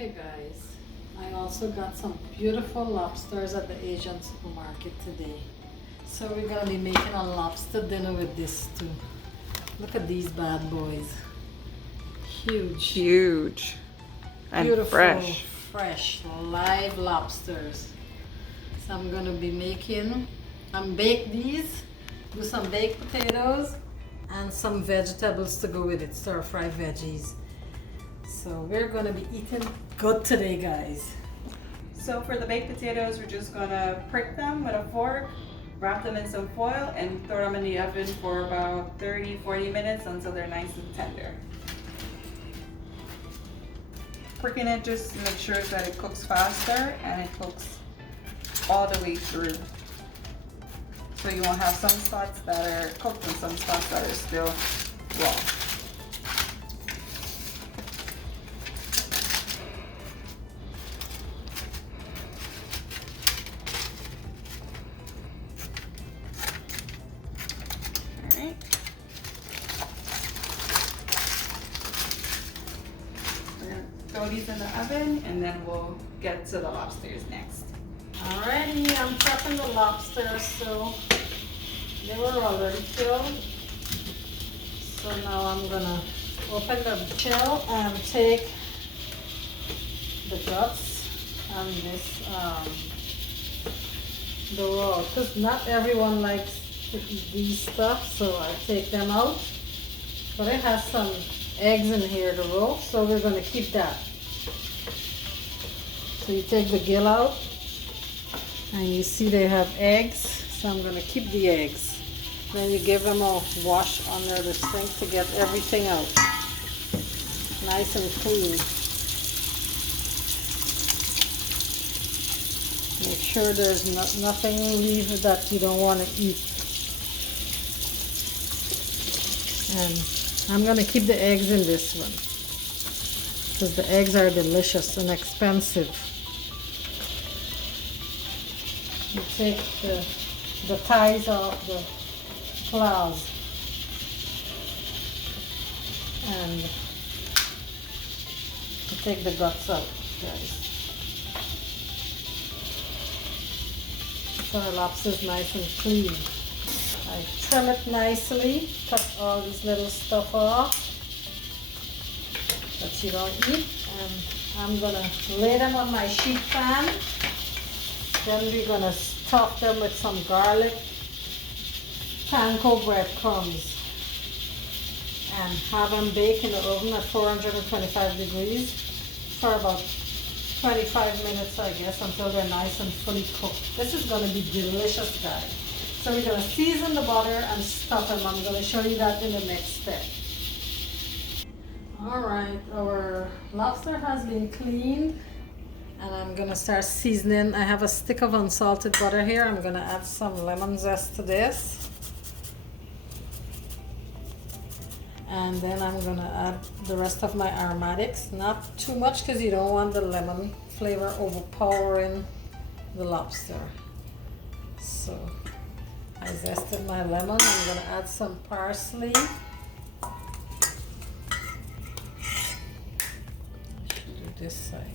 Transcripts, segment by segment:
Okay guys, I also got some beautiful lobsters at the Asian supermarket today. So we're gonna be making a lobster dinner with this too. Look at these bad boys. Huge. Huge. And Beautiful, fresh. fresh, live lobsters. So I'm gonna be making, bake these, do some baked potatoes and some vegetables to go with it, stir fry veggies. So we're gonna be eating good today, guys. So for the baked potatoes, we're just gonna prick them with a fork, wrap them in some foil, and throw them in the oven for about 30-40 minutes until they're nice and tender. Pricking it just to make sure that it cooks faster and it cooks all the way through. So you won't have some spots that are cooked and some spots that are still raw. Alright. We're gonna throw these in the oven and then we'll get to the lobsters next. Alrighty, I'm prepping the lobsters, so they were already filled. So now I'm gonna open the shell and take the guts and this, the raw, because not everyone likes to eat these stuff, so I take them out. But it has some eggs in here, the raw, so we're gonna keep that. So you take the gill out. And you see they have eggs, so I'm going to keep the eggs. Then you give them a wash under the sink to get everything out. Nice and clean. Make sure there's nothing leave that you don't want to eat. And I'm going to keep the eggs in this one, because the eggs are delicious and expensive. You take the thighs off the claws and you take the guts out, guys. So the lobster is nice and clean. I trim it nicely, cut all this little stuff off that you don't eat, and I'm gonna lay them on my sheet pan. Then we're going to stuff them with some garlic, panko breadcrumbs, and have them bake in the oven at 425 degrees for about 25 minutes, I guess, until they're nice and fully cooked. This is going to be delicious, guys. So we're going to season the butter and stuff them. I'm going to show you that in the next step. Alright, our lobster has been cleaned. And I'm gonna start seasoning. I have a stick of unsalted butter here. I'm gonna add some lemon zest to this. And then I'm gonna add the rest of my aromatics. Not too much because you don't want the lemon flavor overpowering the lobster. So I zested my lemon. I'm gonna add some parsley. Should do this side.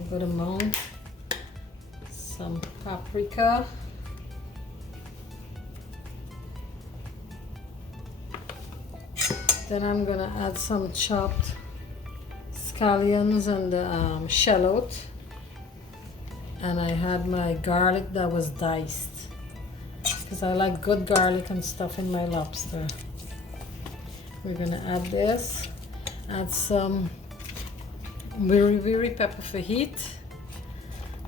A good amount, some paprika, then I'm gonna add some chopped scallions and shallot, and I had my garlic that was diced because I like good garlic and stuff in my lobster. We're gonna add this, add some wiri pepper for heat.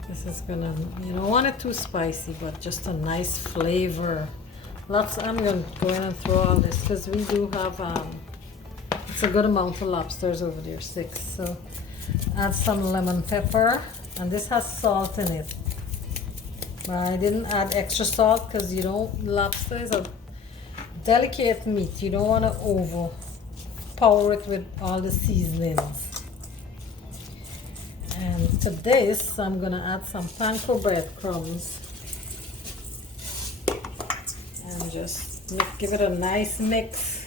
This is gonna, you don't want it too spicy, but just a nice flavor. I'm gonna go in and throw all this because we do have it's a good amount of lobsters over there, 6. So add some lemon pepper, and this has salt in it. But I didn't add extra salt because you don't, lobster is a delicate meat. You don't want to overpower it with all the seasonings. And to this, I'm going to add some panko breadcrumbs and just give it a nice mix.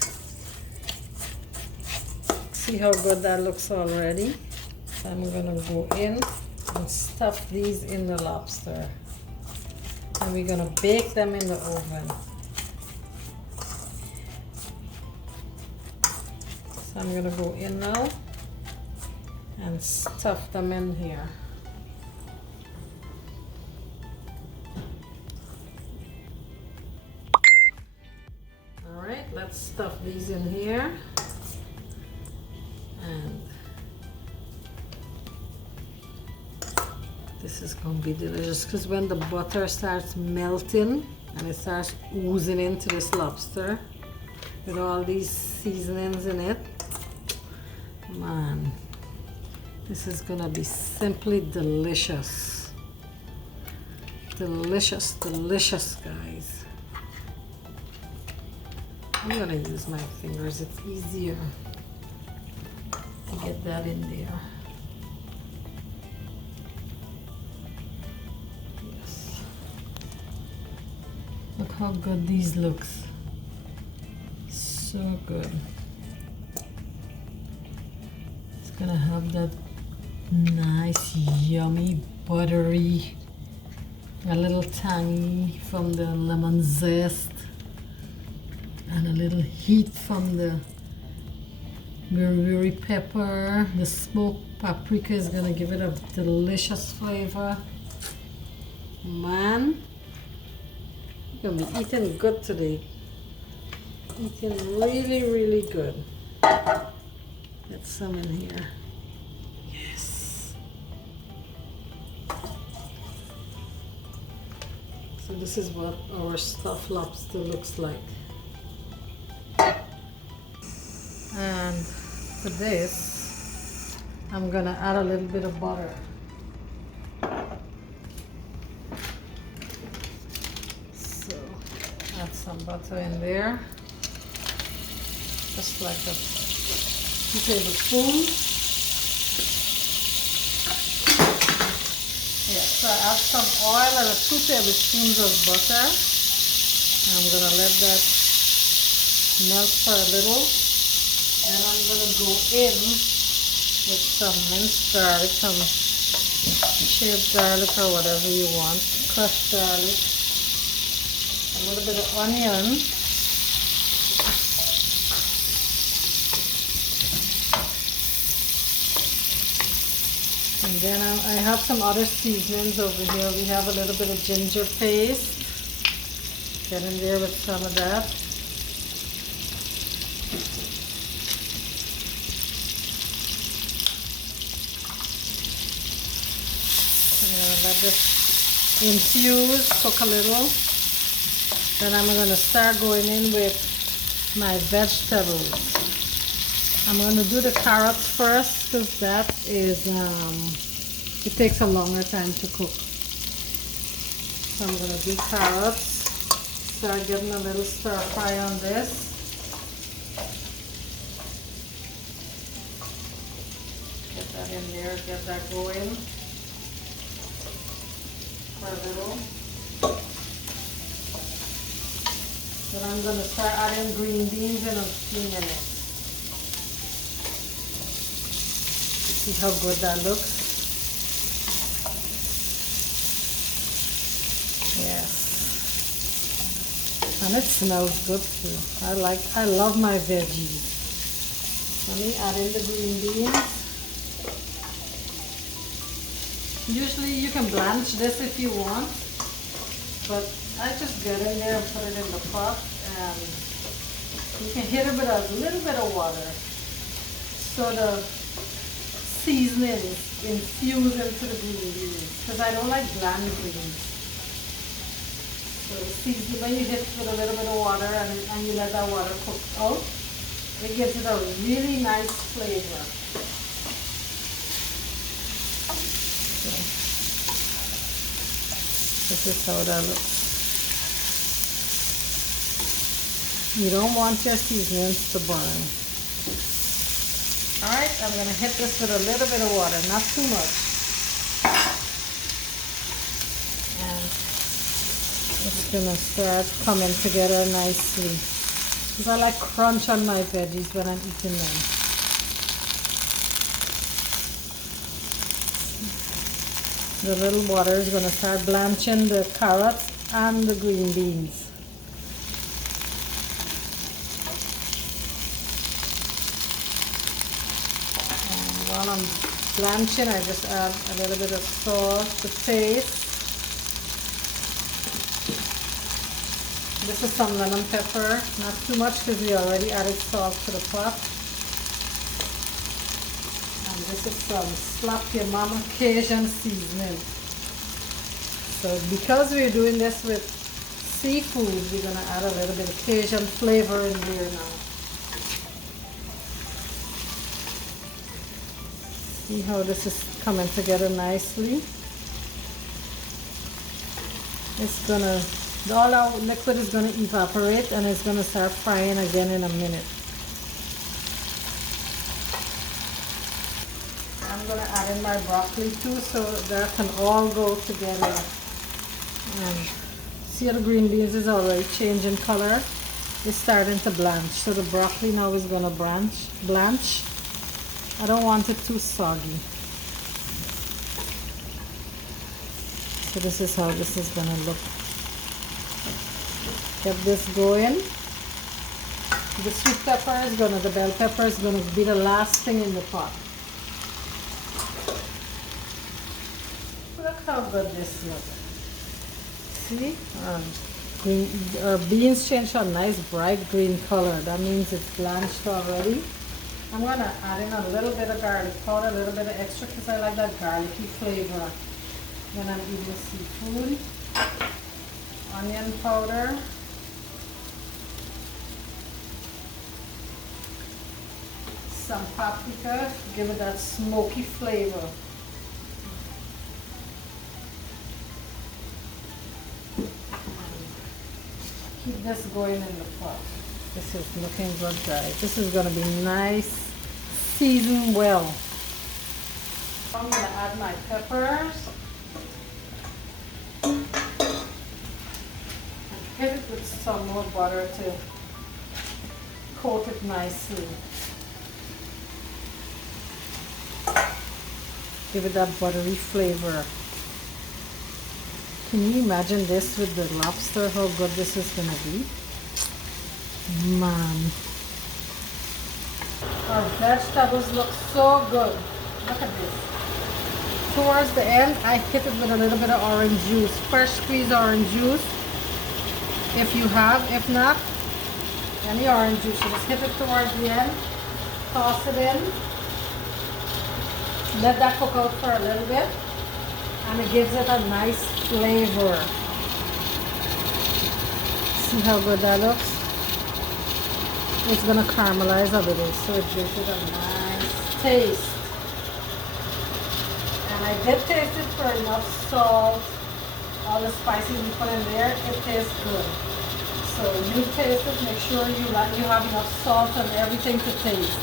See how good that looks already? So I'm gonna go in and stuff these in the lobster. And we're gonna bake them in the oven. So I'm gonna go in now and stuff them in here. All right, let's stuff these in here. And this is going to be delicious because when the butter starts melting and it starts oozing into this lobster with all these seasonings in it, man, this is going to be simply delicious. Delicious, delicious, guys. I'm going to use my fingers, it's easier to get that in there. Yes. Look how good these looks. So good. It's gonna have that nice, yummy, buttery, a little tangy from the lemon zest, and a little heat from the guri pepper. The smoked paprika is gonna give it a delicious flavor. Man, you're gonna be eating good today. Eating really, really good. Get some in here. Yes. So this is what our stuffed lobster looks like. And for this, I'm gonna add a little bit of butter. So add some butter in there, just like 2 tablespoons. Yeah, so I add some oil and 2 tablespoons of butter. I'm gonna let that melt for a little. And I'm going to go in with some minced garlic, some shaved garlic or whatever you want, crushed garlic, a little bit of onion, and then I have some other seasonings over here. We have a little bit of ginger paste. Get in there with some of that. Let this infuse, cook a little. Then I'm going to start going in with my vegetables. I'm going to do the carrots first because that is, it takes a longer time to cook. So I'm going to do carrots. Start getting a little stir fry on this. Get that in there, get that going. For a little. Then I'm going to start adding green beans in a few minutes. See how good that looks? Yes. And it smells good too. I love my veggies. Let me add in the green beans. Usually you can blanch this if you want, but I just get in there and put it in the pot, and you can hit it with a little bit of water so the seasonings infuse into the green beans, because I don't like bland greens. So the seasoning, when you hit it with a little bit of water and you let that water cook out, it gives it a really nice flavor. This is how that looks. You don't want your seasonings to burn. Alright, I'm going to hit this with a little bit of water, not too much. And it's going to start coming together nicely. Because I like crunch on my veggies when I'm eating them. The little water is going to start blanching the carrots and the green beans. And while I'm blanching, I just add a little bit of salt to taste. This is some lemon pepper, not too much because we already added salt to the pot. And this is some Slap Your Mama Cajun seasoning. So because we're doing this with seafood, we're going to add a little bit of Cajun flavor in here now. See how this is coming together nicely? It's going to, all our liquid is going to evaporate and it's going to start frying again in a minute. I'm going to add in my broccoli too so that can all go together. And see how the green beans is already changing color? It's starting to blanch. So the broccoli now is going to blanch. I don't want it too soggy. So this is how this is going to look. Get this going. The sweet pepper is going to, the bell pepper is going to be the last thing in the pot. Look how good this looks. See? Our beans change to a nice bright green color. That means it's blanched already. I'm going to add in a little bit of garlic powder, a little bit of extra because I like that garlicky flavor when I'm eating seafood. Onion powder. Some paprika, give it that smoky flavor. Keep this going in the pot. This is looking good, guys. This is going to be nice, seasoned well. I'm going to add my peppers. And hit it with some more butter to coat it nicely. Give it that buttery flavor. Can you imagine this with the lobster, how good this is going to be? Man. Our vegetables look so good. Look at this. Towards the end, I hit it with a little bit of orange juice. Fresh squeezed orange juice. If you have, if not, any orange juice. You just hit it towards the end. Toss it in. Let that cook out for a little bit. And it gives it a nice flavor. See how good that looks? It's going to caramelize a little, so it gives it a nice taste. And I did taste it for enough salt. All the spices we put in there, it tastes good. So you taste it, make sure you have enough salt and everything to taste.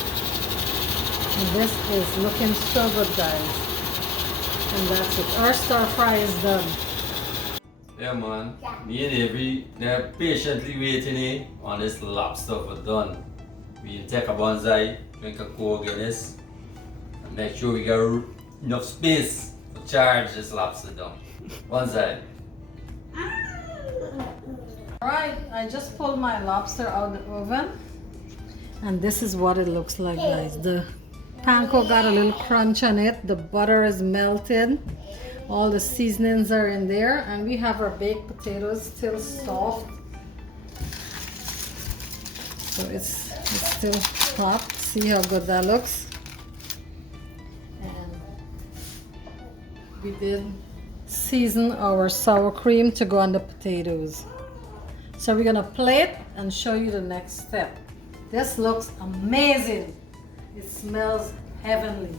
And this is looking so good, guys. And that's it. Our stir fry is done. Yeah, man. Me and Avery, they're patiently waiting on this lobster for done. We take a bonsai, drink a cold Guinness, and make sure we got enough space to charge this lobster down. Bonsai. Alright, I just pulled my lobster out of the oven. And this is what it looks like, guys. The panko got a little crunch on it. The butter is melted. All the seasonings are in there. And we have our baked potatoes still soft. So it's still hot. See how good that looks. And we did season our sour cream to go on the potatoes. So we're gonna plate and show you the next step. This looks amazing. It smells heavenly.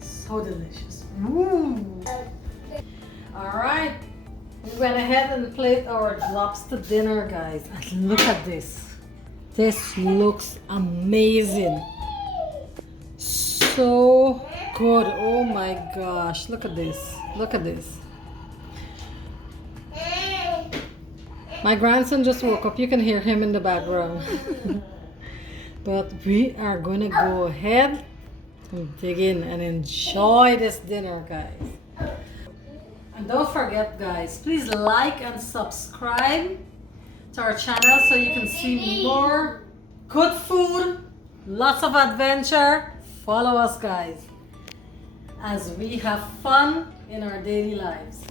So delicious. Ooh. All right. We went ahead and played our lobster dinner, guys. And look at this. This looks amazing. So good. Oh my gosh. Look at this. Look at this. My grandson just woke up. You can hear him in the background. But we are going to go ahead and dig in and enjoy this dinner, guys. And don't forget, guys, please like and subscribe to our channel so you can see more good food, lots of adventure. Follow us, guys, as we have fun in our daily lives.